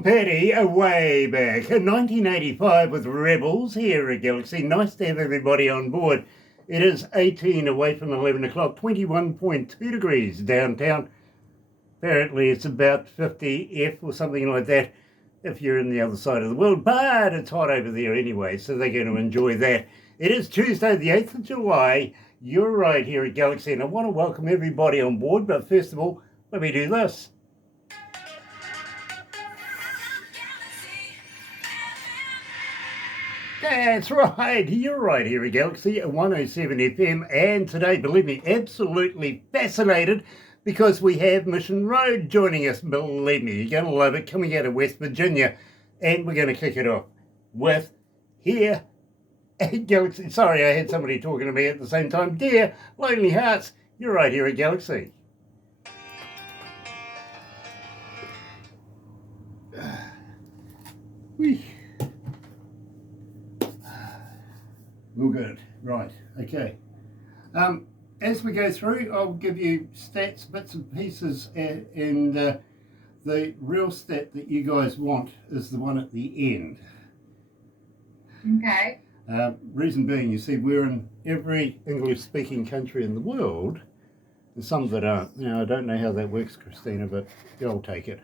Patty, way back in 1985 with Rebels here at Galaxy. Nice to have everybody on board. It is 18 away from 11 o'clock, 21.2 degrees downtown. Apparently it's about 50 F or something like that if you're in the other side of the world, but it's hot over there anyway, so they're going to enjoy that. It is Tuesday, the 8th of July. You're right here at Galaxy, and I want to welcome everybody on board, but first of all, let me do this. That's right, you're right here at Galaxy 107 FM, and today, believe me, absolutely fascinated because we have Mission Road joining us. Believe me, you're going to love it, coming out of West Virginia, and we're going to kick it off with here at Galaxy. Sorry, I had somebody talking to me at the same time. Dear Lonely Hearts, you're right here at Galaxy. All good, right, okay. As we go through, I'll give you stats, bits and pieces, and the real stat that you guys want is the one at the end. Okay. Reason being, you see, we're in every English-speaking country in the world, and some that aren't. Now, I don't know how that works, Christina, but I'll take it.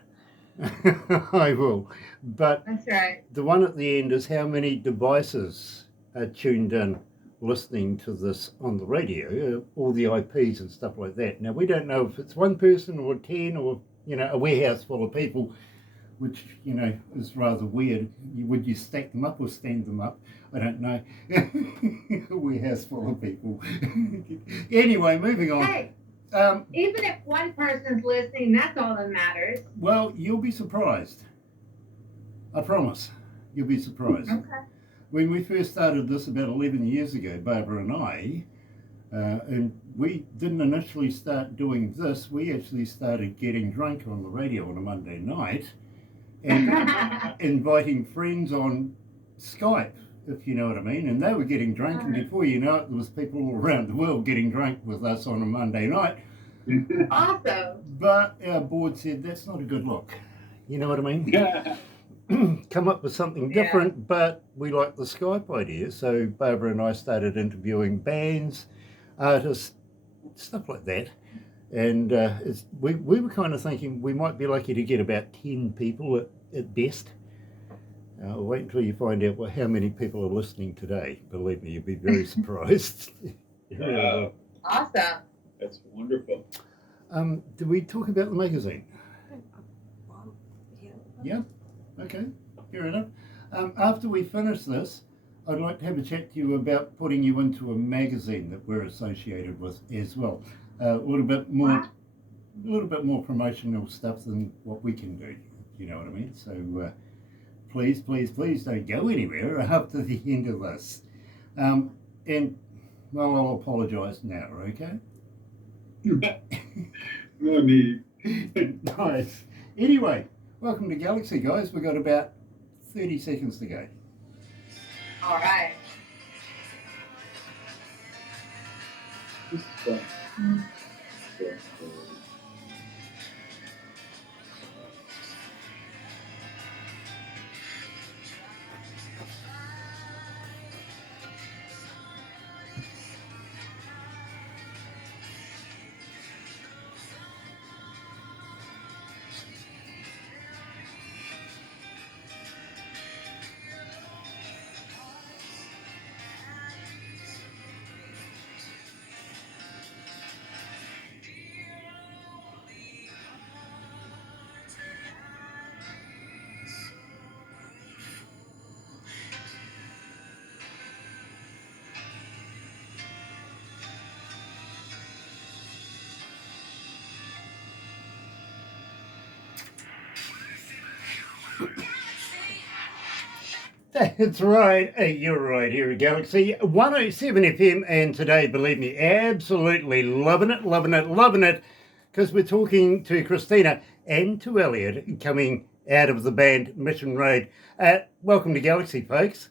I will. But that's right. The one at the end is how many devices are tuned in listening to this on the radio, all the IPs and stuff like that. Now, we don't know if it's one person or 10 or, a warehouse full of people, which, is rather weird. Would you stack them up or stand them up? I don't know. A warehouse full of people. Anyway, moving on. Hey, even if one person's listening, that's all that matters. Well, you'll be surprised. I promise. You'll be surprised. Okay. When we first started this about 11 years ago, Barbara and I, and we didn't initially start doing this, we actually started getting drunk on the radio on a Monday night and inviting friends on Skype, if you know what I mean, and they were getting drunk, and before you know it, there was people all around the world getting drunk with us on a Monday night. Awesome. But our board said, that's not a good look. You know what I mean? Come up with something different, but we liked the Skype idea, so Barbara and I started interviewing bands, artists, stuff like that, and we were kind of thinking we might be lucky to get about 10 people at best. Wait until you find out how many people are listening today. Believe me, you'll be very surprised. Awesome. That's wonderful. Did we talk about the magazine? Yeah. Okay, fair enough. After we finish this, I'd like to have a chat to you about putting you into a magazine that we're associated with as well. A little bit more promotional stuff than what we can do. You know what I mean? So please don't go anywhere after the end of this. And well, I'll apologise now. Okay? No need. Nice. Anyway. Welcome to Galaxy, guys. We've got about 30 seconds to go. All right. This is fun. That's right. Hey, you're right here at Galaxy 107 FM, and today, believe me, absolutely loving it, because we're talking to Christina and to Elliot coming out of the band Mission Road. Welcome to Galaxy, folks.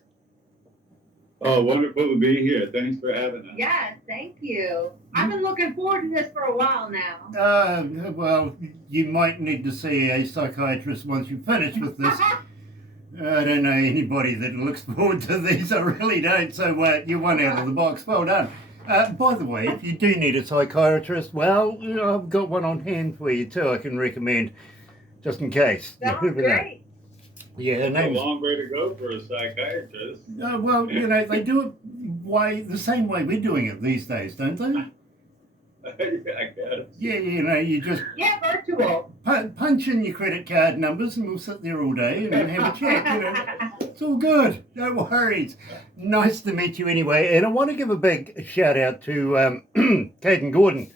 Oh, wonderful to be here. Thanks for having us. Yes, thank you. I've been looking forward to this for a while now. Well, you might need to see a psychiatrist once you finish with this. I don't know anybody that looks forward to these. I really don't. So you're one out of the box. Well done. By the way, if you do need a psychiatrist, well, I've got one on hand for you too. I can recommend, just in case. Sounds You never know. great. Yeah, her It's a name's. long way to go for a psychiatrist. Well, they do it the same way we're doing it these days, don't they? I guess. Yeah, you just Yeah, virtual. punch in your credit card numbers and we'll sit there all day and have a chat. It's all good. No worries. Nice to meet you anyway. And I want to give a big shout out to Caden Gordon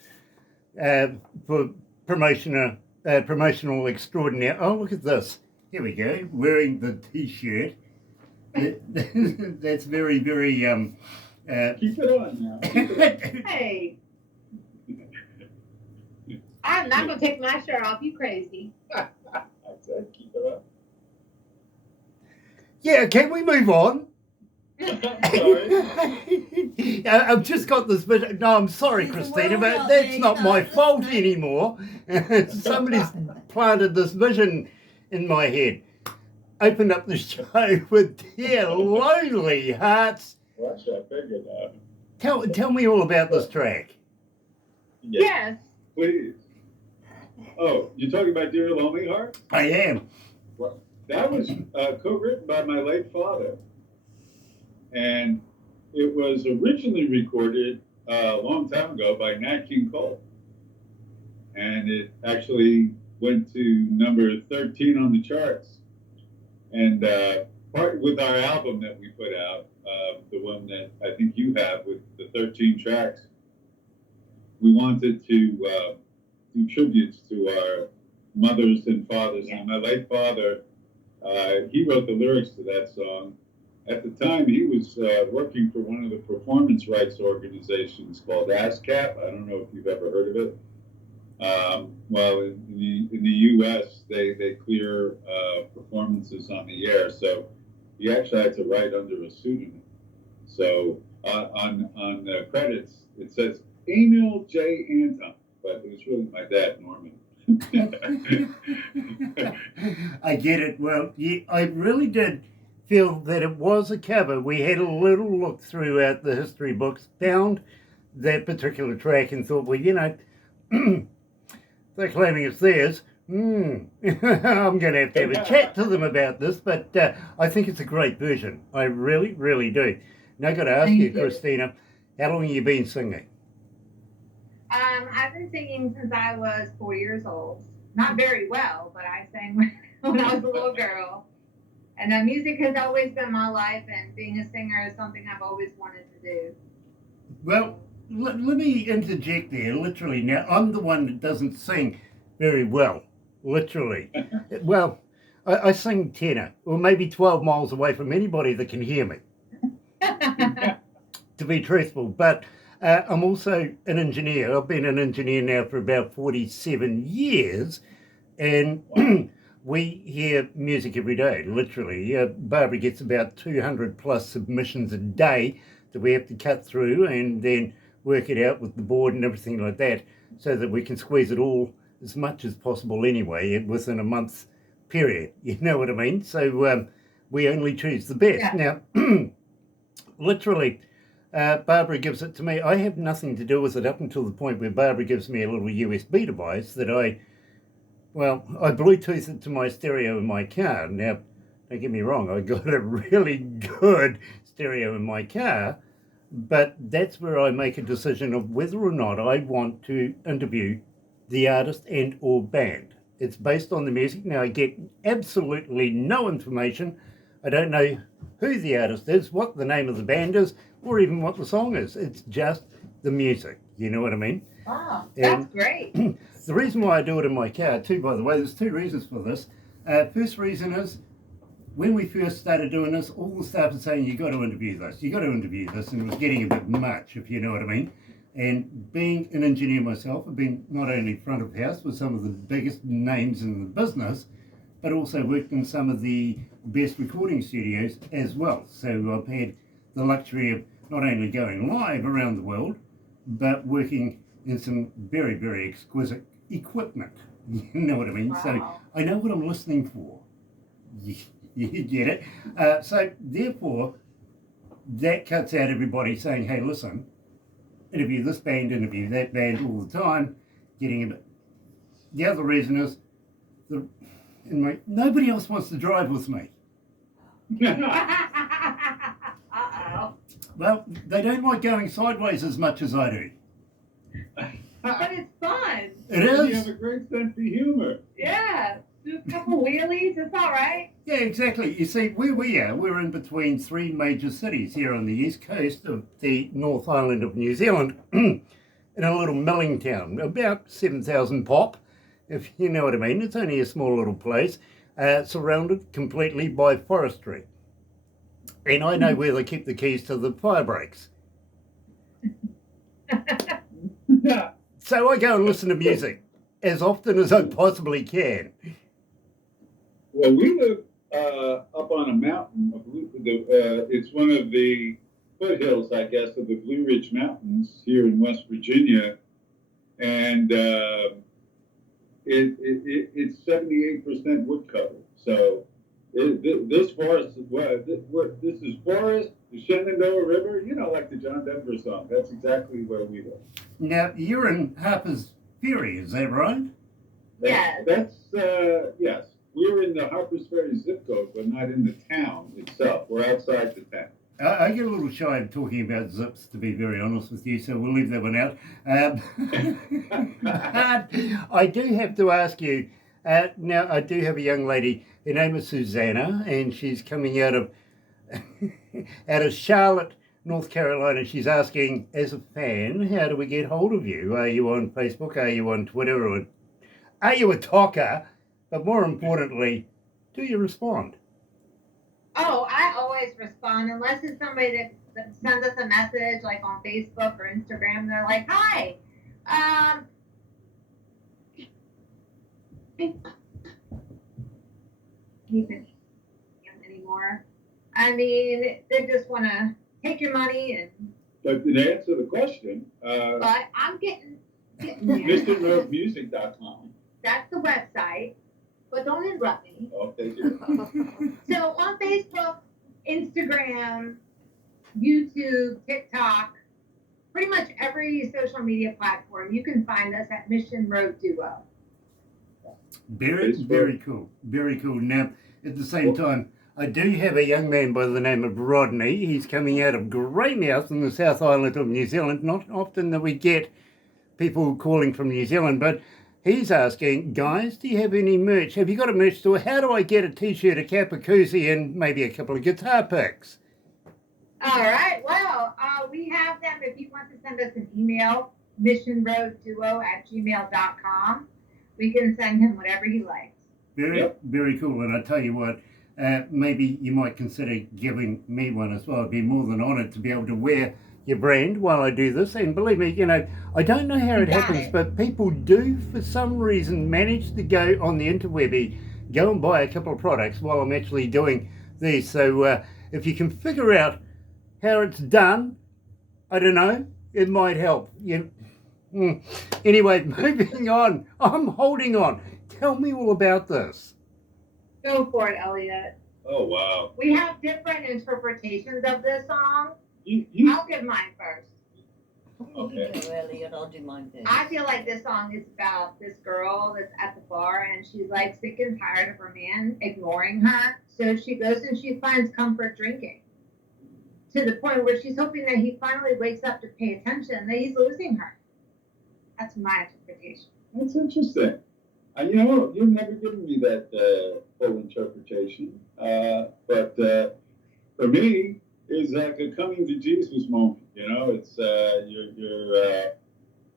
for promotional extraordinaire. Oh, look at this. Here we go. Wearing the t-shirt. That's very, very... Keep it on now. Keep it Hey, I'm not gonna take my shirt off. You crazy? on. I said keep it up. Yeah, can we move on? Sorry. I've just got this vision. No, I'm sorry, Christina, but that's not my fault anymore. Somebody's planted this vision in my head. Opened up the show with Dear Lonely Hearts. Watch that figure now. Tell me all about this track. Yes. Please. Oh, you're talking about Dear Lonely Heart? I am. Well, that was co-written by my late father. And it was originally recorded a long time ago by Nat King Cole. And it actually went to number 13 on the charts. And part with our album that we put out, the one that I think you have with the 13 tracks, we wanted to do tributes to our mothers and fathers. Yeah. And my late father, he wrote the lyrics to that song. At the time, he was working for one of the performance rights organizations called ASCAP. I don't know if you've ever heard of it. Well, in the U.S., they clear performances on the air, so he actually had to write under a pseudonym. So on the credits, it says Emil J. Anton, but it was really my dad, Norman. I get it. Well, yeah, I really did feel that it was a cover. We had a little look throughout the history books, found that particular track and thought, well, they're claiming it's theirs. I'm going to have a chat to them about this, but I think it's a great version. I really, really do. Now I've got to ask Thank you, you. Christina, how long have you been singing? I've been singing since I was 4 years old. Not very well, but I sang when I was a little girl. And music has always been my life, and being a singer is something I've always wanted to do. Well, let me interject there, literally. Now, I'm the one that doesn't sing very well, literally. Well, I sing tenor, or maybe 12 miles away from anybody that can hear me, to be truthful. But I'm also an engineer. I've been an engineer now for about 47 years, and we hear music every day, literally. Barbara gets about 200 plus submissions a day that we have to cut through and then work it out with the board and everything like that, so that we can squeeze it all as much as possible anyway within a month's period. You know what I mean? So we only choose the best. Yeah. Now, literally, Barbara gives it to me. I have nothing to do with it up until the point where Barbara gives me a little USB device that I Bluetooth it to my stereo in my car. Now, don't get me wrong, I got a really good stereo in my car, but that's where I make a decision of whether or not I want to interview the artist and or band. It's based on the music. Now, I get absolutely no information. I don't know who the artist is, what the name of the band is, or even what the song is. It's just the music. You know what I mean? Wow, that's great. The reason why I do it in my car too, by the way, there's two reasons for this. First reason is, when we first started doing this, all the staff were saying, you got to interview this, and it was getting a bit much, if you know what I mean. And being an engineer myself, I've been not only front of house with some of the biggest names in the business, but also worked in some of the best recording studios as well. So I've had the luxury of not only going live around the world, but working in some very, very exquisite equipment. You know what I mean? Wow. So I know what I'm listening for. You get it? So therefore, that cuts out everybody saying, hey, listen, interview this band, interview that band all the time, getting a bit. The other reason is nobody else wants to drive with me. Uh-oh. Well, they don't like going sideways as much as I do. But it's fun. It You is. have a great sense of humor. Yeah. Do a couple wheelies. It's all right. Yeah, exactly. You see, where we are, we're in between three major cities here on the east coast of the North Island of New Zealand, in a little milling town, about 7,000 pop, if you know what I mean. It's only a small little place, surrounded completely by forestry. And I know where they keep the keys to the fire breaks. Yeah. So I go and listen to music as often as I possibly can. Well, we live up on a mountain. It's one of the foothills, I guess, of the Blue Ridge Mountains here in West Virginia, and it's 78% wood cover. So this forest, this is forest, the Shenandoah River. You know, like the John Denver song. That's exactly where we live. Now, you're in Harper's Ferry, is that right? Yes. That's yes. We're in the Harpers Ferry zip code, but not in the town itself. We're outside the town. I get a little shy of talking about zips, to be very honest with you, so we'll leave that one out. I do have to ask you, now I do have a young lady, her name is Susanna, and she's coming out of Charlotte, North Carolina. She's asking, as a fan, how do we get hold of you? Are you on Facebook? Are you on Twitter? Or are you a talker? But more importantly, do you respond? Oh, I always respond unless it's somebody that sends us a message like on Facebook or Instagram. They're like, "Hi, even anymore." I mean, they just want to take your money and. But to answer the question, But I'm getting there. MrRoadMusic.com. That's the website. But don't interrupt me. Okay, good. So on Facebook, Instagram, YouTube, TikTok, pretty much every social media platform, you can find us at Mission Road Duo. Very, very cool. Very cool. Now, at the same time, I do have a young man by the name of Rodney. He's coming out of Greymouth in the South Island of New Zealand. Not often that we get people calling from New Zealand, but he's asking, guys, do you have any merch? Have you got a merch store? How do I get a t-shirt, a cap, a koozie, and maybe a couple of guitar picks? All right. Well, we have them. If you want to send us an email, missionroadduo@gmail.com, we can send him whatever he likes. Very cool. And I tell you what, maybe you might consider giving me one as well. I'd be more than honoured to be able to wear your brand while I do this. And believe me, you know, I don't know how it happens, but people do, for some reason, manage to go on the interwebby, go and buy a couple of products while I'm actually doing these. So if you can figure out how it's done, I don't know, it might help. Anyway, moving on. I'm holding on. Tell me all about this. Go for it, Elliot. Oh, wow. We have different interpretations of this song. I'll give mine first. Okay. You go, Elliot, I'll do mine first. I feel like this song is about this girl that's at the bar and she's like sick and tired of her man ignoring her. So she goes and she finds comfort drinking to the point where she's hoping that he finally wakes up to pay attention, that he's losing her. That's my interpretation. That's interesting. You know, you've never given me that full interpretation. But for me, it's like a coming to Jesus moment. You know, it's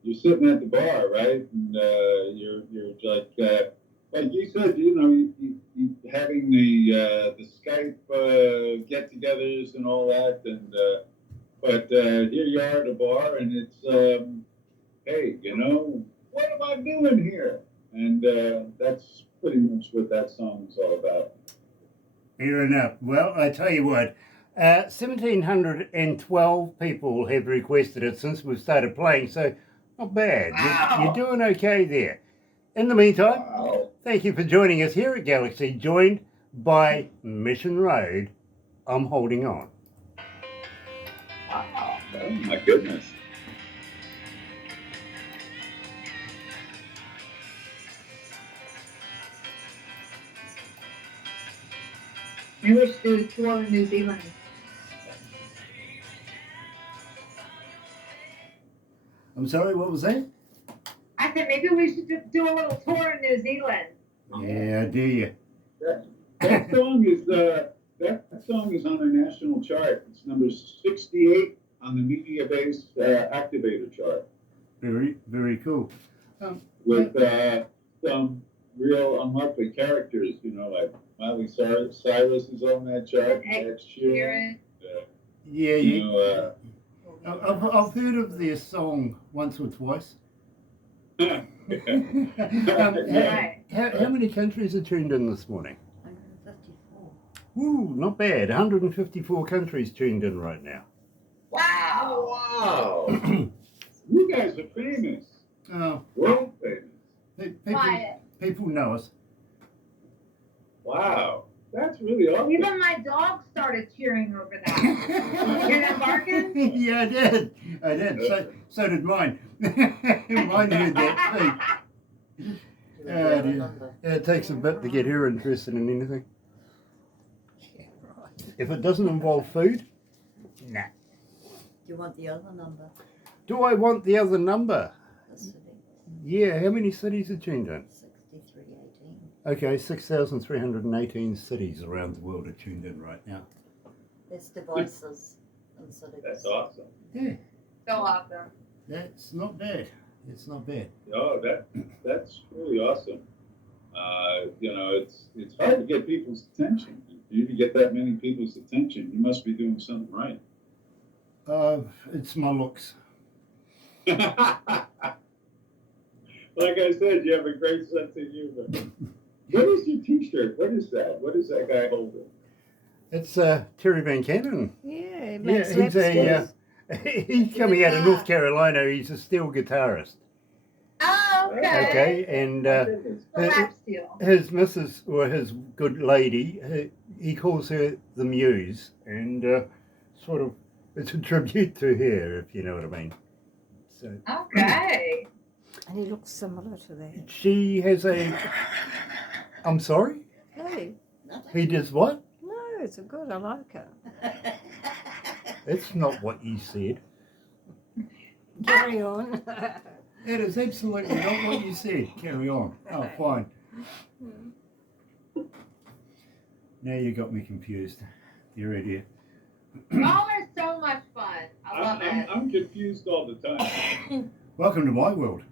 you're sitting at the bar, right? And you're like you said, you know, you having the Skype get-togethers and all that, and but here you are at a bar, and it's hey, you know, what am I doing here? And that's pretty much what that song is all about. Fair enough. Well, I tell you what, 1,712 people have requested it since we've started playing, so not bad. Wow. You're doing okay there. In the meantime, Wow. thank you for joining us here at Galaxy, joined by Mission Road. I'm holding on. Wow. Oh, my goodness. Maybe we should do a tour in New Zealand. I'm sorry, what was that? I said maybe we should do a little tour in New Zealand. Yeah, I do you. That song is on the national chart. It's number 68 on the media-based activator chart. Very, very cool. With some real unlikely characters, you know, like Miley Cyrus is on that chart. Ed Sheeran. Yeah, You yeah. know, I've heard of their song once or twice. Right. How many countries are tuned in this morning? 154. Ooh, not bad. 154 countries tuned in right now. Wow. Wow. You guys are famous. Oh, World famous. Quiet. people know us. Wow. That's really awesome. Even my dog started cheering over that. Hear that barking? Yeah, I did. So did mine. Mine heard that too. Dear. It takes a bit to get her interested in anything. Yeah, right. If it doesn't involve food, nah. Do you want the other number? Do I want the other number? The city? Yeah, how many cities are tuned in? 6318. Okay, 6,318 cities around the world are tuned in right now. There's devices and cities. That's awesome. Yeah, So awesome. that's not bad. It's not bad. Oh, that's really awesome. You know, it's hard to get people's attention. For you to get that many people's attention, you must be doing something right. It's my looks. Like I said, you have a great sense of humor. What is your T-shirt? What is that? What is that guy holding? It's Terry Van Cannon. Yeah, Yeah, he's coming out of North Carolina. He's a steel guitarist. Oh, okay. Okay, and The lap steel. his missus, or his good lady, he calls her the Muse, and sort of it's a tribute to her, if you know what I mean. So Okay. And he looks similar to that. she has a. I'm sorry. Hey, He does what? no, it's a good. I like it. That's not what you said. Carry on. That is absolutely not what you said. Carry on. Oh, fine. Now you got me confused. You're idiot. Y'all are so much fun. I love it. I'm confused all the time. Welcome to my world.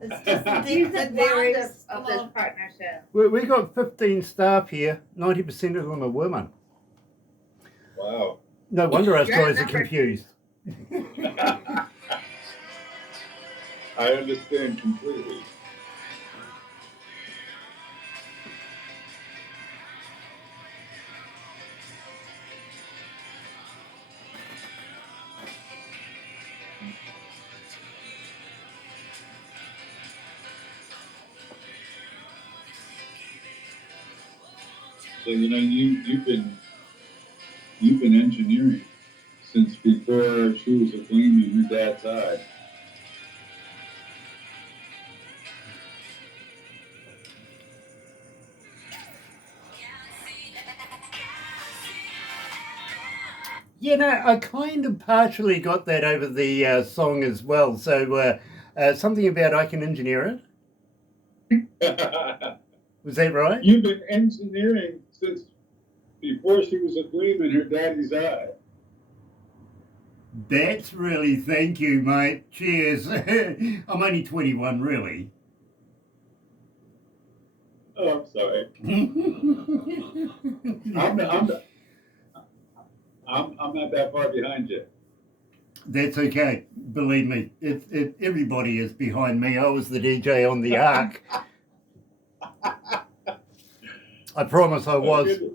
It's just the He's things the that there founder is. of this partnership. We got 15 staff here. 90% of them are women. Wow. No wonder us You're guys are number- confused. I understand completely. So you know you've been engineering since before she was a gleam in her dad's eye. You know, I kind of partially got that over the song as well. So something about I can engineer it. Was that right? You've been engineering since before she was a gleam in her daddy's eye. That's really, thank you, mate. Cheers. I'm only 21, really. Oh, I'm sorry. I'm not that far behind you. That's okay. Believe me, everybody is behind me. I was the DJ on the Ark. I promise I was. Oh,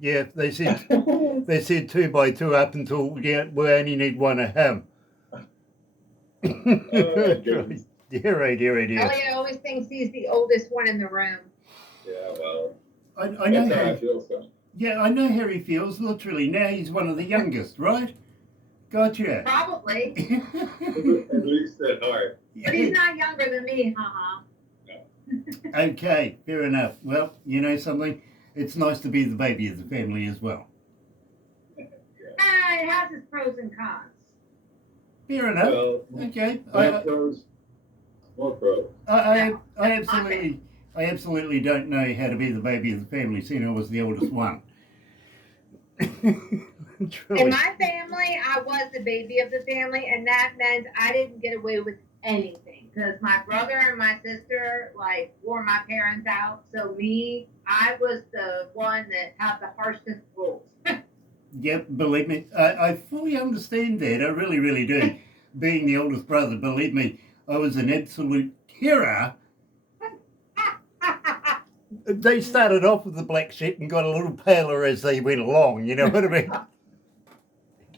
Yeah, they said they said 2 by 2 up until we only need one of him. Goodness. Dear. Elliot always thinks he's the oldest one in the room. Yeah, well, I know that's how I how, feel, son. yeah, I know how he feels, literally. Now he's one of the youngest, right? Gotcha. Probably. At least at heart. But he's not younger than me, haha. Okay, fair enough. Well, you know something? It's nice to be the baby of the family as well. It has its pros and cons. Fair enough. Well, Okay. more pros. I absolutely don't know how to be the baby of the family, seeing I was the oldest one. In Truly. my family, I was the baby of the family, and that meant I didn't get away with anything because my brother and my sister like wore my parents out. So I was the one that had the harshest rules. Yep, believe me, I fully understand that. I really, really do. Being the oldest brother, believe me, I was an absolute terror. They started off with the black sheep and got a little paler as they went along, you know what I mean?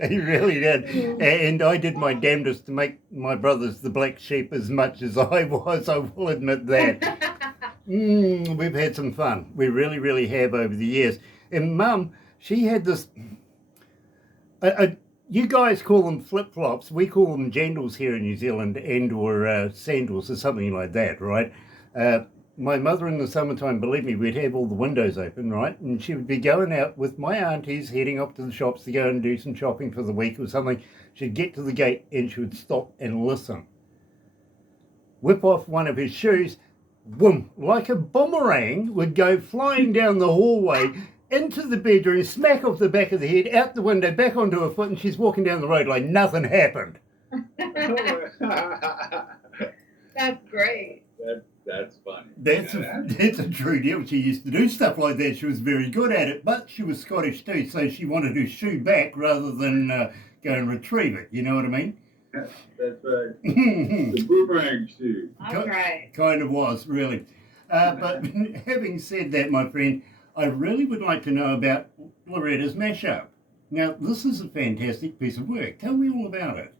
They really did. And I did my damnedest to make my brothers the black sheep as much as I was, I will admit that. We've had some fun. We really, really have over the years. And Mum, she had this... you guys call them flip-flops. We call them jandals here in New Zealand, and or sandals or something like that, right? My mother in the summertime, believe me, we'd have all the windows open, right? And she would be going out with my aunties, heading off to the shops to go and do some shopping for the week or something. She'd get to the gate and she would stop and listen. Whip off one of his shoes, boom, like a boomerang, would go flying down the hallway into the bedroom, smack off the back of the head, out the window, back onto her foot, and she's walking down the road like nothing happened. That's great. That's funny. That's a true deal. She used to do stuff like that. She was very good at it, but she was Scottish too, so she wanted her shoe back rather than go and retrieve it. You know what I mean? That's right. The boomerang shoe. That's right. Kind of was, really. But having said that, my friend, I really would like to know about Loretta's mashup. Now, this is a fantastic piece of work. Tell me all about it.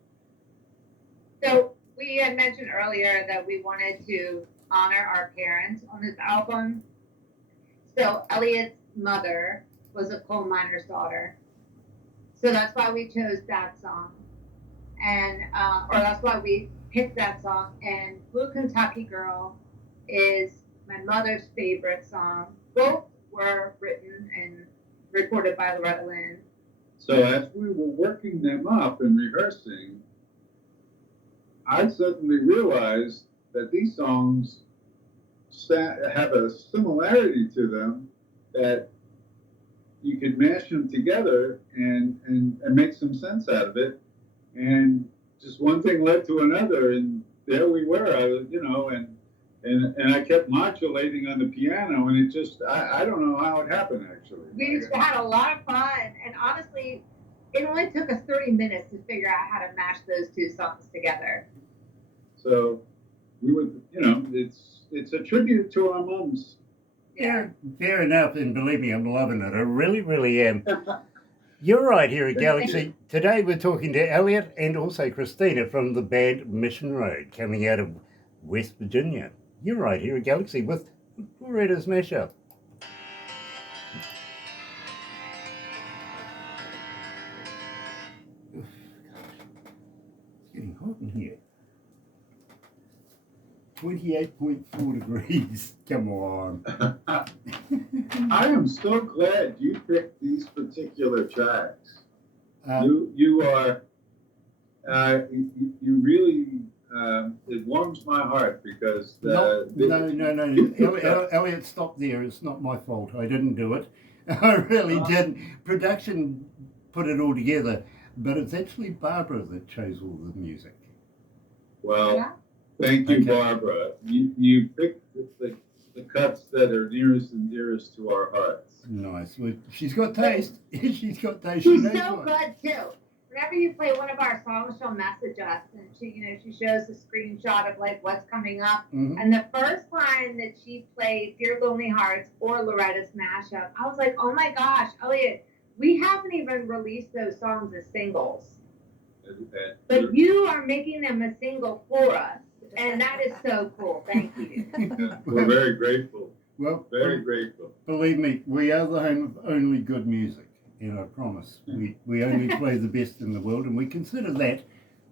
So we had mentioned earlier that we wanted to honor our parents on this album. So Elliot's mother was a coal miner's daughter. So that's why we chose that song. And, or that's why we picked that song. And Blue Kentucky Girl is my mother's favorite song. Both were written and recorded by Loretta Lynn. So as we were working them up and rehearsing, I suddenly realized that these songs have a similarity to them that you could mash them together and make some sense out of it. And just one thing led to another, and there we were. I was, and I kept modulating on the piano, and it just, I don't know how it happened, actually. We just had a lot of fun, and honestly, it only took us 30 minutes to figure out how to mash those two songs together. So we would, it's a tribute to our moms. Yeah, fair enough, and believe me, I'm loving it. I really, really am. You're right here at Galaxy. Today we're talking to Elliot and also Christina from the band Mission Road, coming out of West Virginia. You're right here at Galaxy with Loretta's mashup. It's getting hot in here. 28.4 degrees. Come on. I am so glad you picked these particular tracks. You are, you really, it warms my heart because... No. Elliot, stop there. It's not my fault. I didn't do it. I really didn't. Production put it all together, but it's actually Barbara that chose all the music. Well, Yeah. Thank you, Okay. Barbara. You picked the cuts that are nearest and dearest to our hearts. Nice. Well, she's got taste. She's got taste. She's She knows so what. good too. Whenever you play one of our songs, she'll message us, and she shows a screenshot of like what's coming up. Mhm. And the first time that she played "Dear Lonely Hearts" or Loretta's mashup, I was like, "Oh my gosh, Elliot, we haven't even released those songs as singles. Okay. But you are making them a single for us. And that is so cool. Thank you. Yeah, we're very grateful. Well, Very grateful. believe me, we are the home of only good music, and I promise. We only play the best in the world, and we consider that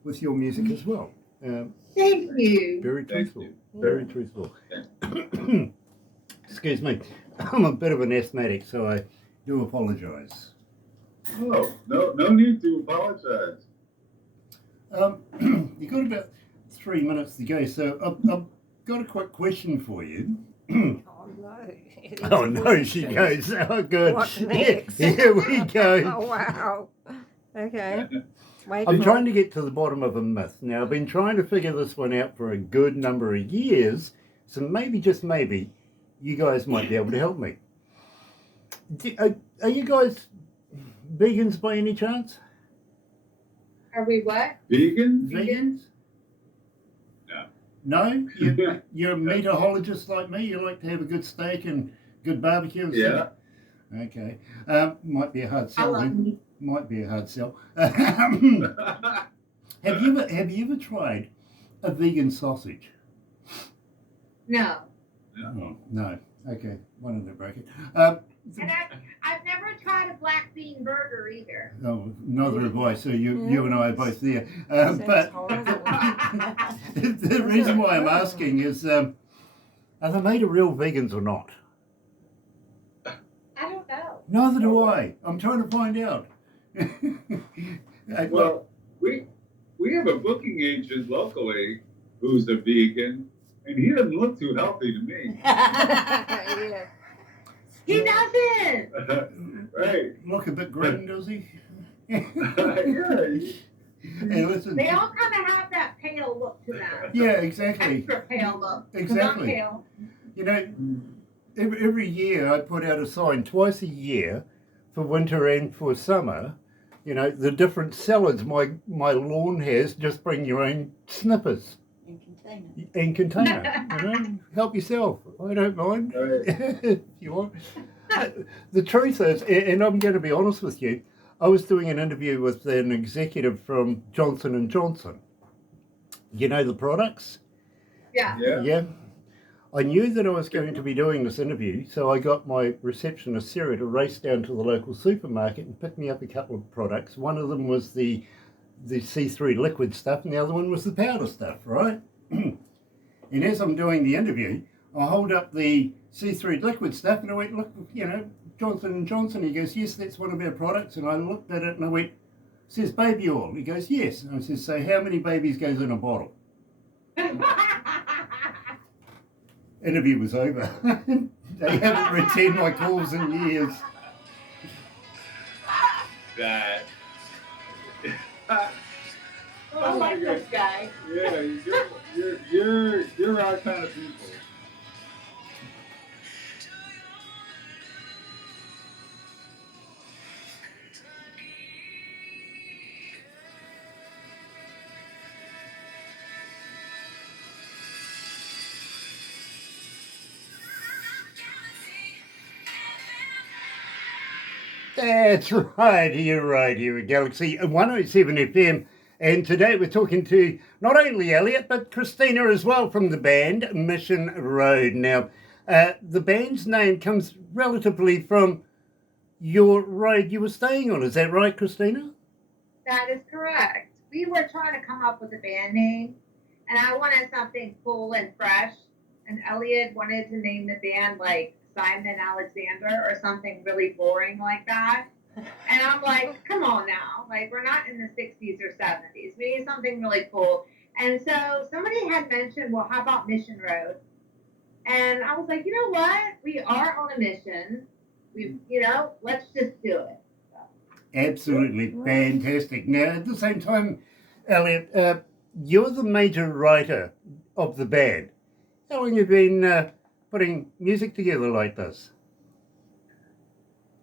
with your music as well. Thank you. Very Thank truthful. you. Very truthful. Excuse me. I'm a bit of an asthmatic, so I do apologise. Oh, no need to apologize. You got about 3 minutes to go, so I've got a quick question for you. Oh no. Oh no, she goes. Oh good. What next? Here we go. Oh wow. Okay. Wait I'm for trying it. to get to the bottom of a myth. Now, I've been trying to figure this one out for a good number of years, so maybe, just maybe, you guys might be able to help me. Are you guys vegans by any chance? Are we what? Vegan? Vegans? No. No? You're a meatologist like me? You like to have a good steak and good barbecue and Yeah. stuff? Okay. Might be a hard I sell love then. meat. Might be a hard sell. Have you ever tried a vegan sausage? No. Oh, no. Okay, wanted to break it. And I've never tried a black bean burger either. Oh, neither have I. So you and I are both there. Sounds But horrible. the reason why I'm asking is, are they made of real vegans or not? I don't know. Neither do I. I'm trying to find out. Well, we have a booking agent locally who's a vegan, and he doesn't look too healthy to me. Yeah. He doesn't. Right. Look a bit green, does he? Yeah. Hey, listen. They all kind of have that pale look to them. Yeah, exactly. Extra pale look. 'Cause Exactly. I'm pale. You know, every year I put out a sign twice a year for winter and for summer. You know, the different salads my lawn has, just bring your own snippers In container. and container. You know, help yourself. I don't mind Right. if you want. The truth is, and I'm going to be honest with you, I was doing an interview with an executive from Johnson & Johnson. You know the products? Yeah. Yeah. I knew that I was going to be doing this interview, so I got my receptionist Sarah to race down to the local supermarket and pick me up a couple of products. One of them was the C3 liquid stuff, and the other one was the powder stuff, right? And as I'm doing the interview, I hold up the C3 liquid stuff, and I went, look, you know, Johnson & Johnson. He goes, yes, that's one of our products. And I looked at it and I went, says baby oil. He goes, yes. And I says, so how many babies goes in a bottle? Interview was over. They haven't returned my calls in years. That. I like this guy. Yeah, you're our kind of people. That's right, you're right here at Galaxy 107 FM. And today we're talking to not only Elliot, but Christina as well from the band Mission Road. Now, the band's name comes relatively from your road you were staying on. Is that right, Christina? That is correct. We were trying to come up with a band name, and I wanted something cool and fresh. And Elliot wanted to name the band like Simon Alexander or something really boring like that. And I'm like, come on now. Like, we're not in the 60s or 70s. We need something really cool. And so somebody had mentioned, well, how about Mission Road? And I was like, you know what? We are on a mission. Let's just do it. Absolutely fantastic. Now, at the same time, Elliot, you're the major writer of the band. How long have you been putting music together like this?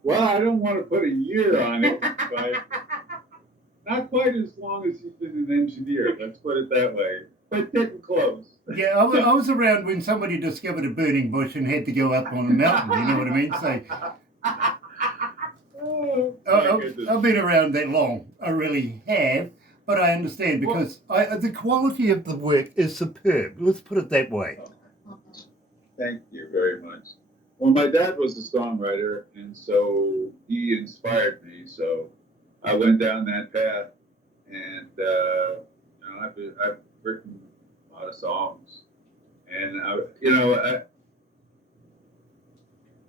Well, I don't want to put a year on it, but not quite as long as you've been an engineer. Let's put it that way. But getting close. Yeah, I was around when somebody discovered a burning bush and had to go up on a mountain. You know what I mean? So My goodness. I've been around that long. I really have. But I understand because the quality of the work is superb. Let's put it that way. Thank you very much. Well, my dad was a songwriter, and so he inspired me. So I went down that path, and I've written a lot of songs, and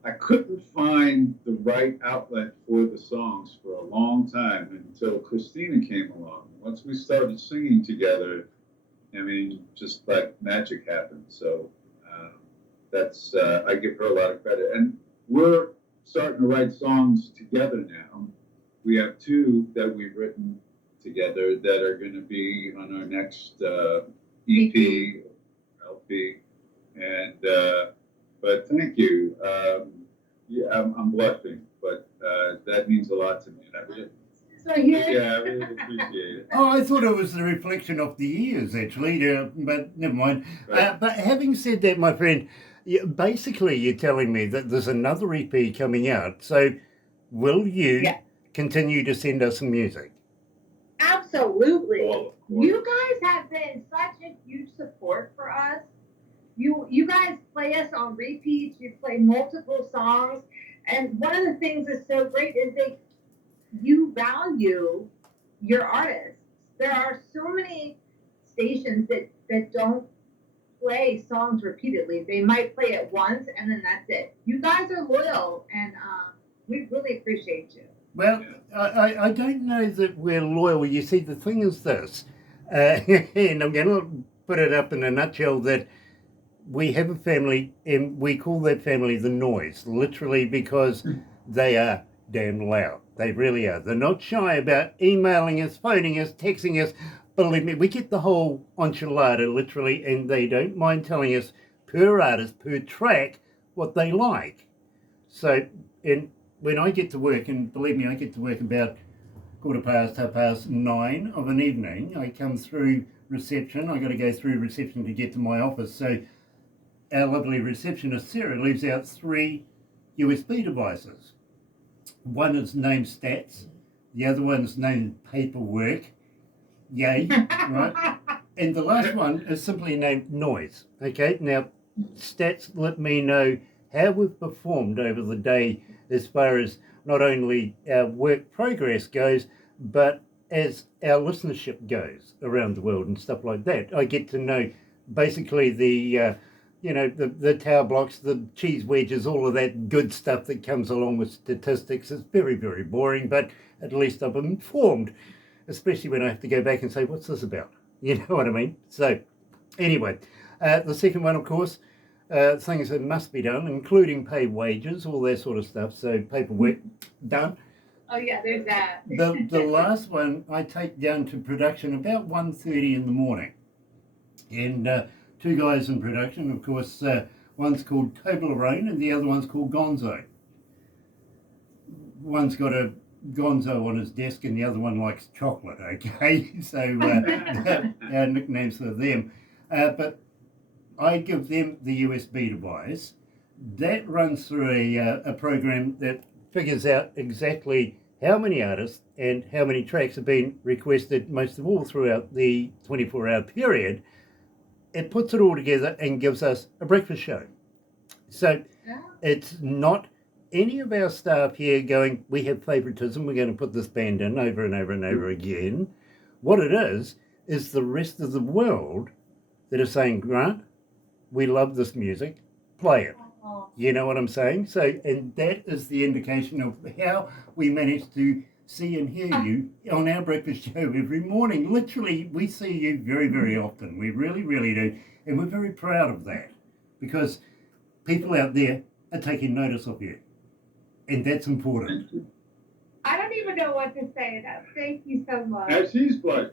I couldn't find the right outlet for the songs for a long time until Christina came along. Once we started singing together, I mean, just like magic happened. So that's I give her a lot of credit, and we're starting to write songs together now. We have two that we've written together that are going to be on our next EP, LP, and but thank you. Yeah, I'm blushing, but that means a lot to me. And I really appreciate it. Oh, I thought it was the reflection of the years, actually, but never mind. Right. But having said that, my friend, basically you're telling me that there's another EP coming out. So will you continue to send us some music? Absolutely. Oh, of course. You guys have been such a huge support for us. You guys play us on repeats. You play multiple songs, and one of the things that's so great is you value your artists. There are so many stations that don't play songs repeatedly. They might play it once and then that's it. You guys are loyal, and we really appreciate you. Well, I don't know that we're loyal. You see, the thing is this, and I'm going to put it up in a nutshell, that we have a family, and we call that family the Noise, literally, because they are damn loud. They really are. They're not shy about emailing us, phoning us, texting us. Believe me, we get the whole enchilada, literally, and they don't mind telling us per artist, per track, what they like. So, and when I get to work, and believe me, I get to work about 9:15 of an evening, I come through reception. I got to go through reception to get to my office. So our lovely receptionist, Sarah, leaves out 3 USB devices. One is named Stats, the other one's named Paperwork, yay, right? And the last one is simply named Noise. Okay, now Stats let me know how we've performed over the day as far as not only our work progress goes, but as our listenership goes around the world and stuff like that. I get to know basically the tower blocks, the cheese wedges, all of that good stuff that comes along with statistics. It's very, very boring, but at least I'm informed, especially when I have to go back and say, what's this about? You know what I mean? So anyway, the second one, of course, things that must be done, including pay wages, all that sort of stuff. So paperwork, done. Oh yeah, there's that. The last one I take down to production about 1:30 in the morning. And 2 guys in production, of course, one's called Toblerone and the other one's called Gonzo. One's got a Gonzo on his desk and the other one likes chocolate, okay? So our nicknames for them. But I give them the USB device. That runs through a program that figures out exactly how many artists and how many tracks have been requested, most of all throughout the 24-hour period. It puts it all together and gives us a breakfast show. So it's not any of our staff here going, we have favoritism, we're going to put this band in over and over and over again. What it is the rest of the world that are saying, Grant, we love this music, play it. You know what I'm saying? So, and that is the indication of how we manage to see and hear you on our breakfast show every morning. Literally, we see you very, very often. We really, really do. And we're very proud of that because people out there are taking notice of you. And that's important. I don't even know what to say now. Thank you so much. Now she's blushing.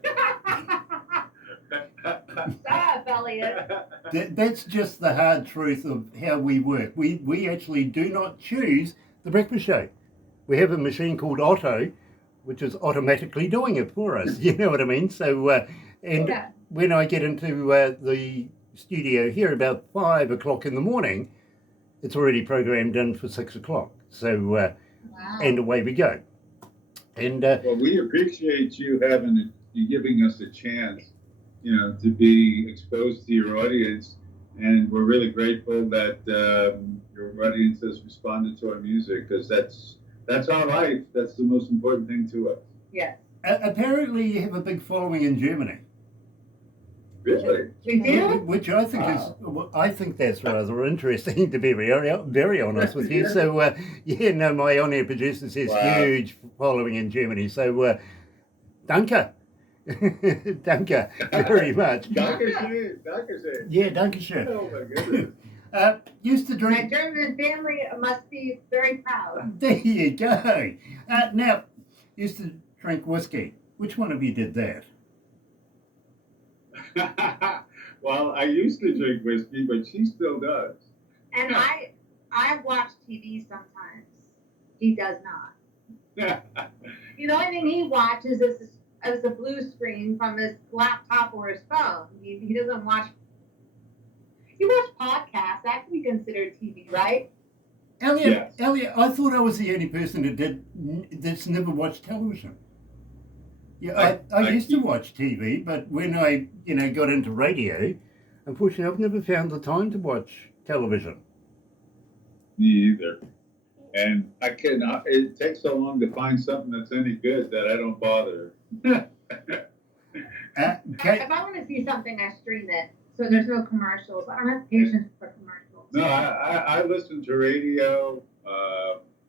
Shut up, Elliot. That's just the hard truth of how we work. We actually do not choose the breakfast show. We have a machine called Otto, which is automatically doing it for us. You know what I mean? So, when I get into the studio here about 5 o'clock in the morning, it's already programmed in for 6 o'clock. So, and away we go. And Well, we appreciate you giving us a chance, to be exposed to your audience, and we're really grateful that your audience has responded to our music because that's our life. That's the most important thing to us. Yes. apparently, you have a big following in Germany. Really? We do? Which I think I think that's rather interesting, to be very honest with you. So, my on-air producer says Wow. huge following in Germany. So, danke. Danke very much. Dankeschön. Yeah, danke schön. Oh my goodness. Used to My drink. German family must be very proud. There you go. Now, used to drink whiskey. Which one of you did that? Well, I used to drink whiskey, but she still does. And I watch TV sometimes. He does not. The only thing he watches is a blue screen from his laptop or his phone. He doesn't watch. He watches podcasts. That can be considered TV, right? Elliot, Yes. I thought I was the only person that's never watched television. Yeah, I used to watch TV, but when I, got into radio, unfortunately, I've never found the time to watch television. Me either. And it takes so long to find something that's any good that I don't bother. Okay. If I want to see something, I stream it. So there's no commercials. I don't have patience for commercials. No, I listen to radio,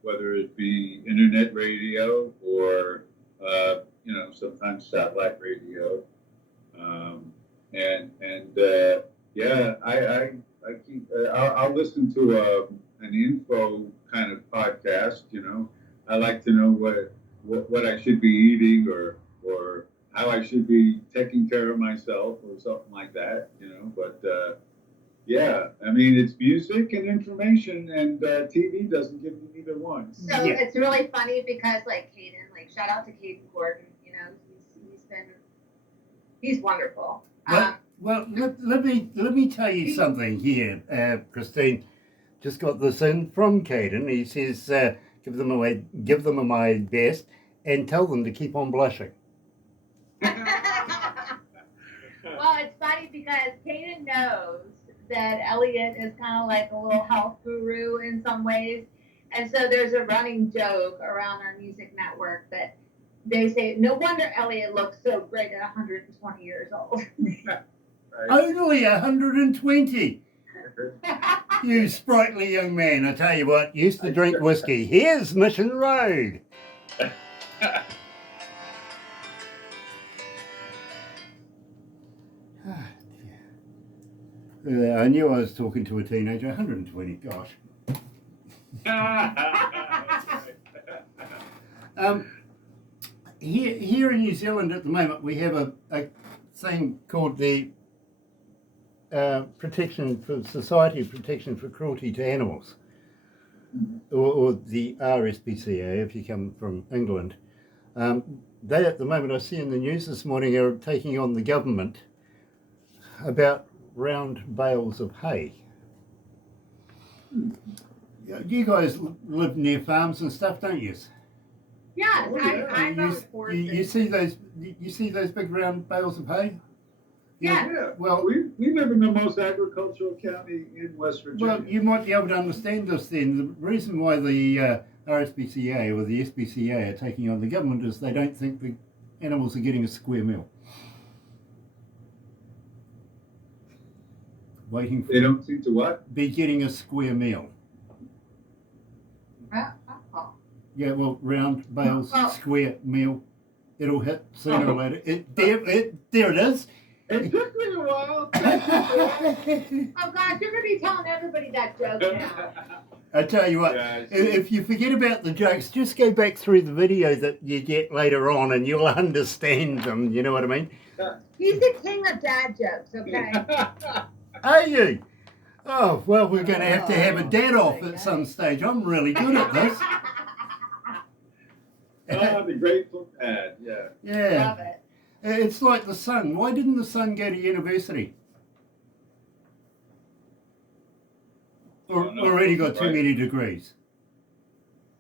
whether it be internet radio or, sometimes satellite radio. I'll listen to an info kind of podcast. I like to know what I should be eating or how I should be taking care of myself or something like that. But it's music and information, and TV doesn't give me either one. So it's really funny because Caden, shout out to Caden Gordon. He's wonderful. Well, let me tell you something here, Christine. Just got this in from Caden. He says, give them my best, and tell them to keep on blushing. Well, it's funny because Caden knows that Elliot is kind of like a little health guru in some ways. And so there's a running joke around our music network that they say, no wonder Elliot looks so great at 120 years old. Right. Only 120. You sprightly young man, I tell you what, used to drink whiskey. Here's Mission Road. I knew I was talking to a teenager. 120, gosh. Here in New Zealand at the moment, we have a thing called the Society of Protection for Cruelty to Animals, or the RSPCA if you come from England. They at the moment, I see in the news this morning, are taking on the government about round bales of hay. You guys live near farms and stuff, don't you? Yes, Oh, yeah. I vote for You see those big round bales of hay? Yeah. Well, we live in the most agricultural county in West Virginia. Well, you might be able to understand this then. The reason why the RSPCA or the SPCA are taking on the government is they don't think the animals are getting a square meal. Waiting for They don't seem to what? be getting a square meal. Yeah, well, round bales, square meal. It'll hit sooner or later. There it is. It took me a while. Oh, God, you're going to be telling everybody that joke now. I tell you what, if you forget about the jokes, just go back through the video that you get later on and you'll understand them, you know what I mean? He's the king of dad jokes, okay? Are you? Oh, well, we're going to have a dad off at some stage. I'm really good at this. The Grateful Dad, yeah. Yeah. Love it. It's like the son. Why didn't the son go to university? Or already got too many degrees?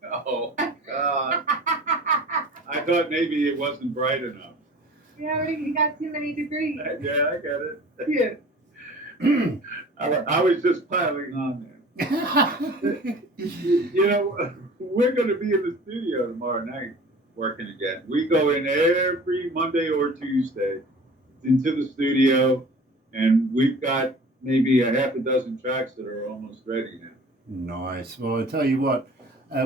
Oh, God. I thought maybe it wasn't bright enough. Yeah, you got too many degrees. Yeah, I get it. Yeah. I was just piling on there. You know, we're going to be in the studio tomorrow night working again. We go in every Monday or Tuesday into the studio, and we've got maybe a half a dozen tracks that are almost ready now. Nice. Well, I tell you what,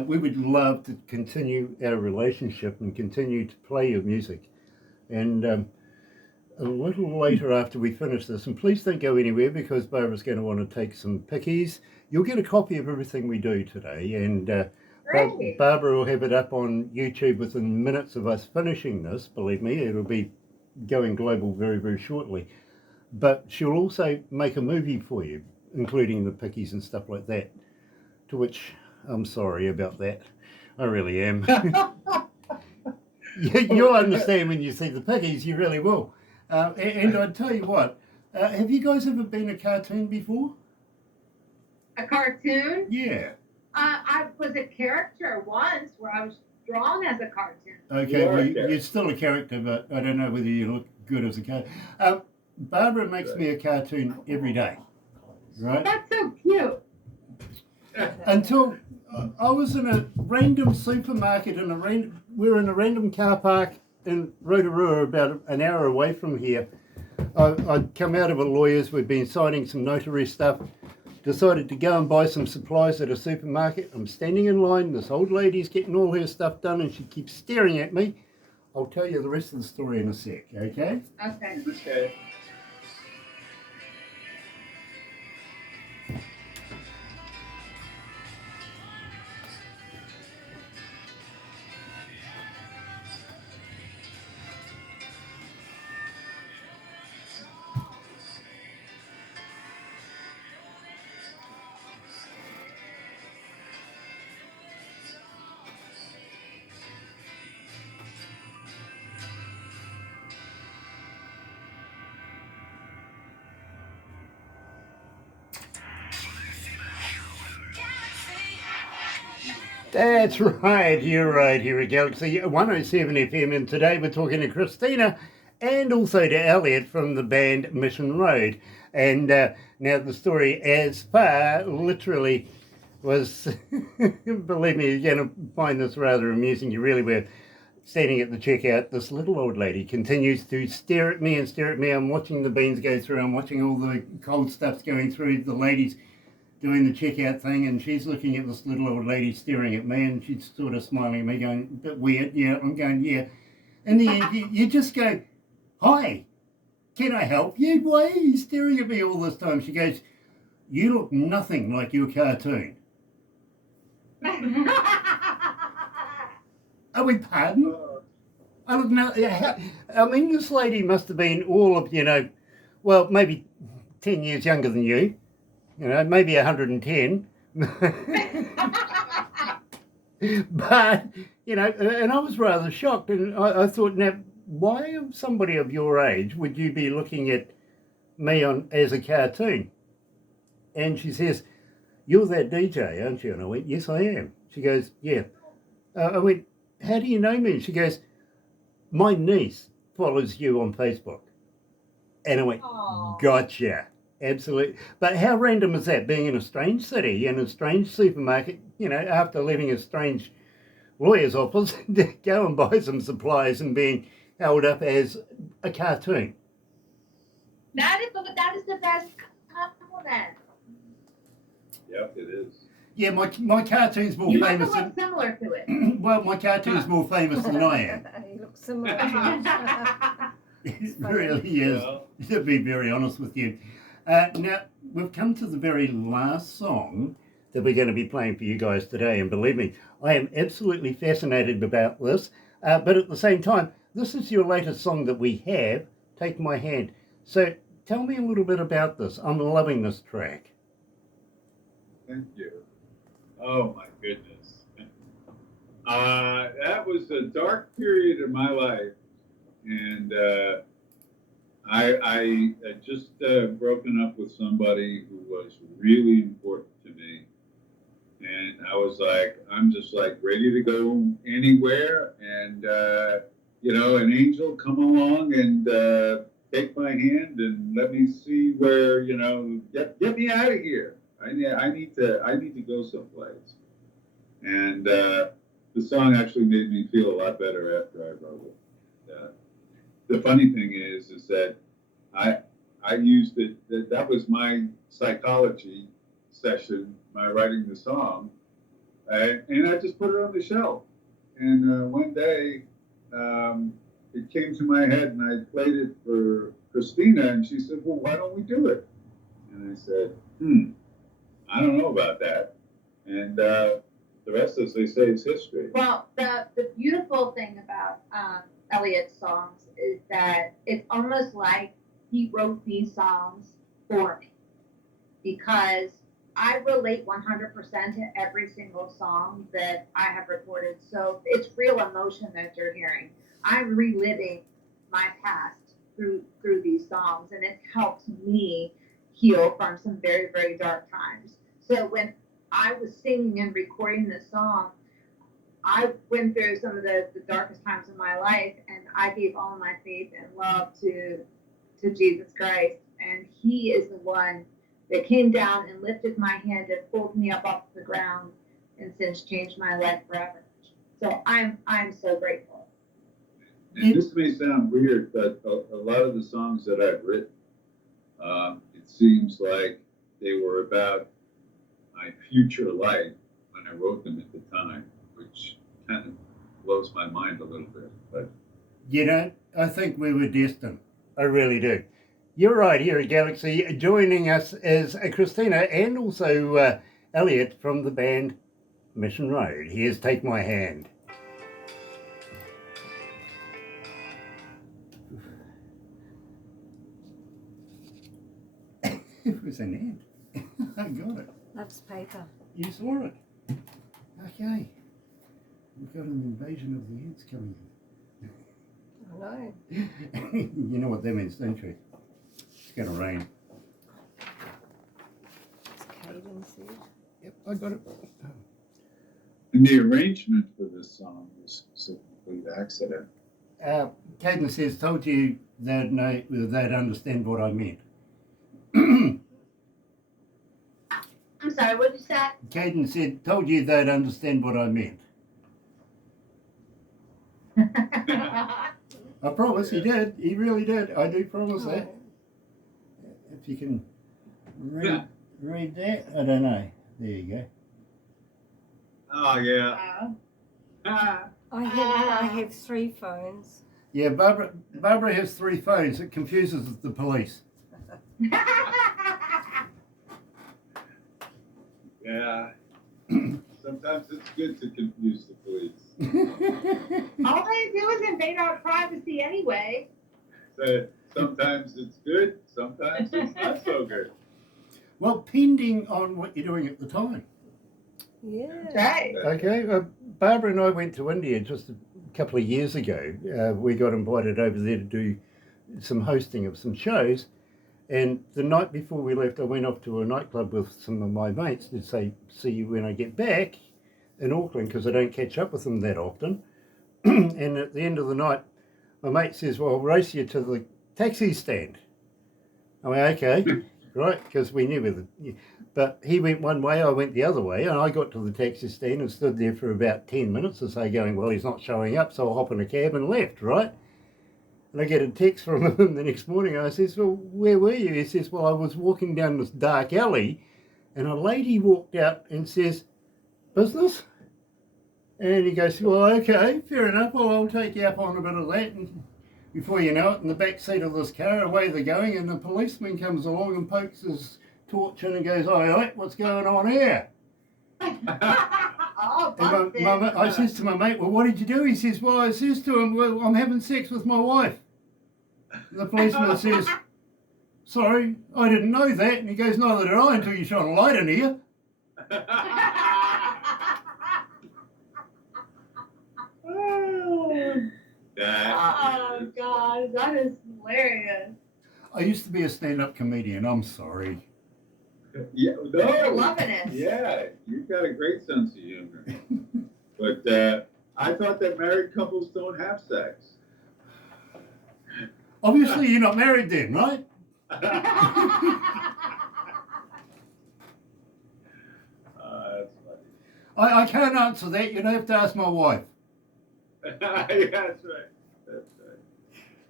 we would love to continue our relationship and continue to play your music. And a little later after we finish this, and please don't go anywhere because Barbara's going to want to take some pickies. You'll get a copy of everything we do today, and Great. Barbara will have it up on YouTube within minutes of us finishing this. Believe me, it'll be going global very, very shortly. But she'll also make a movie for you, including the pickies and stuff like that. To which I'm sorry about that. I really am. You'll understand when you see the pickies, you really will. And I'd tell you what, have you guys ever been a cartoon before? A cartoon? Yeah. I was a character once where I was drawn as a cartoon. Okay, You are well, a character. you're still a character, but I don't know whether you look good as a character. Barbara makes me a cartoon every day, right? That's so cute. Until I was in a random supermarket we were in a random car park in Rotorua, about an hour away from here. I'd come out of a lawyer's, we'd been signing some notary stuff, decided to go and buy some supplies at a supermarket. I'm standing in line, this old lady's getting all her stuff done and she keeps staring at me. I'll tell you the rest of the story in a sec, okay? Okay. Okay. That's right, you're right here at Galaxy 107 FM, and today we're talking to Christina and also to Elliot from the band Mission Road. And now the story as far literally was, believe me, you're going to find this rather amusing, you really were. Standing at the checkout, this little old lady continues to stare at me and stare at me. I'm watching the beans go through, I'm watching all the cold stuffs going through, the ladies doing the checkout thing, and she's looking at this little old lady staring at me, and she's sort of smiling at me going, a bit weird. Yeah, I'm going, yeah. In the end, you just go, hi, can I help you? Why are you staring at me all this time? She goes, you look nothing like your cartoon. Are we pardon? I look no, I mean, this lady must have been all of, well, maybe 10 years younger than you. Maybe 110. But, and I was rather shocked. And I thought, now, why somebody of your age would you be looking at me as a cartoon? And she says, you're that DJ, aren't you? And I went, yes, I am. She goes, yeah. I went, how do you know me? She goes, my niece follows you on Facebook. And I went, Aww. Gotcha. Absolutely. But how random is that, being in a strange city, in a strange supermarket, after leaving a strange lawyer's office, to go and buy some supplies and being held up as a cartoon? That is the best compliment. Yep, it is. Yeah, my cartoon's more You look a famous lot than... similar to it. Well, my cartoon's more famous than I am. You look similar to It really is, Well, to be very honest with you. Now, we've come to the very last song that we're going to be playing for you guys today, and believe me, I am absolutely fascinated about this, but at the same time, this is your latest song that we have, Take My Hand. So tell me a little bit about this. I'm loving this track. Thank you. Oh my goodness. That was a dark period in my life, and I had just broken up with somebody who was really important to me, and I was like, I'm just like ready to go anywhere, and come along and take my hand and let me see where, get me out of here. I need to go someplace. And the song actually made me feel a lot better after I wrote it. The funny thing is that I used it. That was my psychology session, my writing the song, and I just put it on the shelf. And one day, it came to my head, and I played it for Christina, and she said, "Well, why don't we do it?" And I said, I don't know about that. And the rest, as they say, is history. Well, the beautiful thing about Elliot's songs is that it's almost like he wrote these songs for me, because I relate 100% to every single song that I have recorded. So it's real emotion that you're hearing. I'm reliving my past through these songs, and it helps me heal from some very, very dark times. So when I was singing and recording this song, I went through some of the darkest times of my life, and I gave all my faith and love to Jesus Christ, and He is the one that came down and lifted my hand and pulled me up off the ground, and since changed my life forever. So I'm so grateful. And this may sound weird, but a lot of the songs that I've written, it seems like they were about my future life when I wrote them at the time, which kind of blows my mind a little bit. But I think we were destined. I really do. You're right here at Galaxy. Joining us is Christina and also Elliot from the band Mission Road. Here's Take My Hand. It was an ant. I got it. That's paper. You saw it. Okay. We've got an invasion of the ants coming I know. in. You know what that means, don't you? It's going to rain. It's cadence here. Yep, I got it. and the arrangement for this song was a complete accident. Caden says, told you they'd understand what I meant. I'm sorry, what did you say? Caden said, told you they'd understand what I meant. I promise he did. He really did. I do promise that. If you can read that. I don't know. There you go. Oh, yeah. I have 3 phones. Yeah, Barbara has 3 phones. It confuses the police. Yeah. Sometimes it's good to confuse the police. All they do is invade our privacy anyway. So sometimes it's good, sometimes it's not so good. Well, pending on what you're doing at the time. Yeah. Right. Okay, Barbara and I went to India just a couple of years ago. We got invited over there to do some hosting of some shows. And the night before we left, I went off to a nightclub with some of my mates to say, see you when I get back in Auckland, because I don't catch up with them that often. And at the end of the night, my mate says, well, I'll race you to the taxi stand. I went, okay, right, because we knew where but he went one way, I went the other way, and I got to the taxi stand and stood there for about 10 minutes or so going, well, he's not showing up, so I'll hop in a cab and left, right? And I get a text from him the next morning. I says, well, where were you? He says, well, I was walking down this dark alley and a lady walked out and says, business? And he goes, well, okay, fair enough. Well, I'll take you up on a bit of that. And before you know it, in the back seat of this car, away they're going, and the policeman comes along and pokes his torch in and goes, oi, what's going on here? Oh, And I says to my mate, well, what did you do? He says, well, I says to him, well, I'm having sex with my wife. And the policeman says, sorry, I didn't know that. And he goes, neither did I until you shone a light in here. Oh, God, that is hilarious. I used to be a stand-up comedian. I'm sorry. Yeah, You're no. loving it. Yeah, you've got a great sense of humor. But I thought that married couples don't have sex. Obviously, you're not married then, right? That's funny. I can't answer that. You'd have to ask my wife. Yeah, that's right. That's right.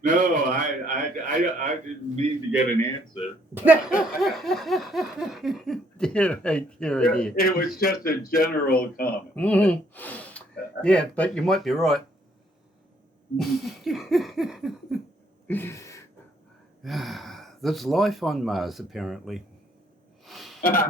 No, I didn't mean to get an answer. Dear, dear. It was just a general comment. Mhm. Yeah, but you might be right. There's life on Mars, apparently. Dear.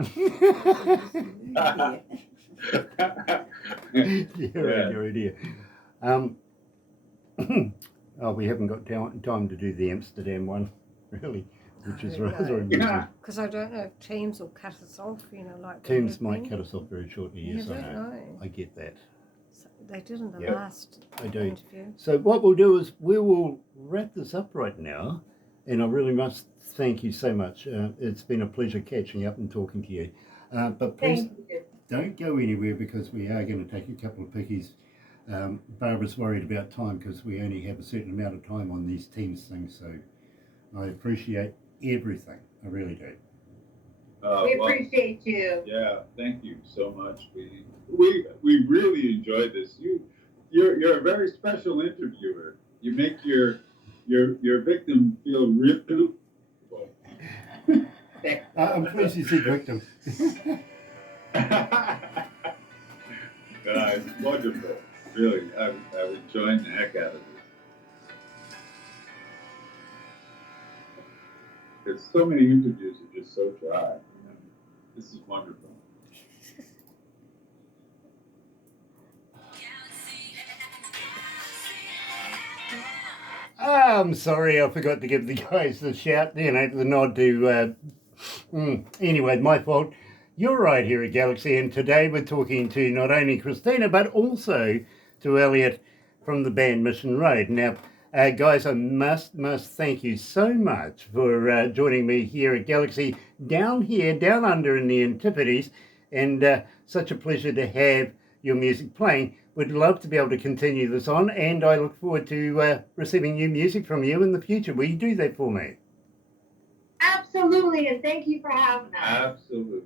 Oh, we haven't got time to do the Amsterdam one, really, which is rather amusing. Because I don't know if Teams will cut us off, like Teams might cut us off very shortly, yes, I I don't know. know. I get that. So they did in the Yep, last I do. interview. So what we'll do is we will wrap this up right now, and I really must thank you so much. It's been a pleasure catching up and talking to you. But please Thank you. don't go anywhere because we are going to take a couple of pickies. Barbara's worried about time because we only have a certain amount of time on these Teams things, so I appreciate everything. I really do. We appreciate you. Yeah, thank you so much. We really enjoyed this. You're a very special interviewer. You make your victim feel real. I'm pleased you said victim. It's wonderful. Really, I'm enjoying the heck out of this. There's so many interviews are just so dry. This is wonderful. I'm sorry, I forgot to give the guys the shout, the nod to. Anyway, my fault. You're right here at Galaxy, and today we're talking to not only Christina but also to Elliot from the band Mission Road. Now, guys, I must thank you so much for joining me here at Galaxy, down under in the Antipodes, and such a pleasure to have your music playing. Would love to be able to continue this on, and I look forward to receiving new music from you in the future. Will you do that for me? Absolutely, and thank you for having us. Absolutely.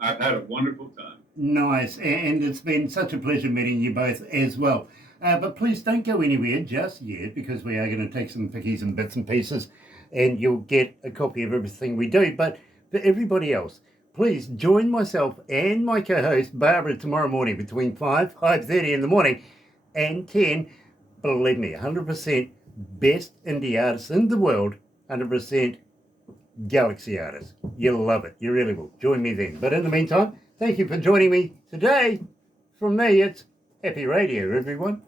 I've had a wonderful time. Nice, and it's been such a pleasure meeting you both as well. But please don't go anywhere just yet, because we are going to take some pickies and bits and pieces, and you'll get a copy of everything we do. But for everybody else, please join myself and my co-host Barbara tomorrow morning between 5:30 in the morning and 10. Believe me, 100% best indie artists in the world, 100% Galaxy artists. You'll love it. You really will. Join me then. But in the meantime, thank you for joining me today. From me, it's Happy Radio, everyone.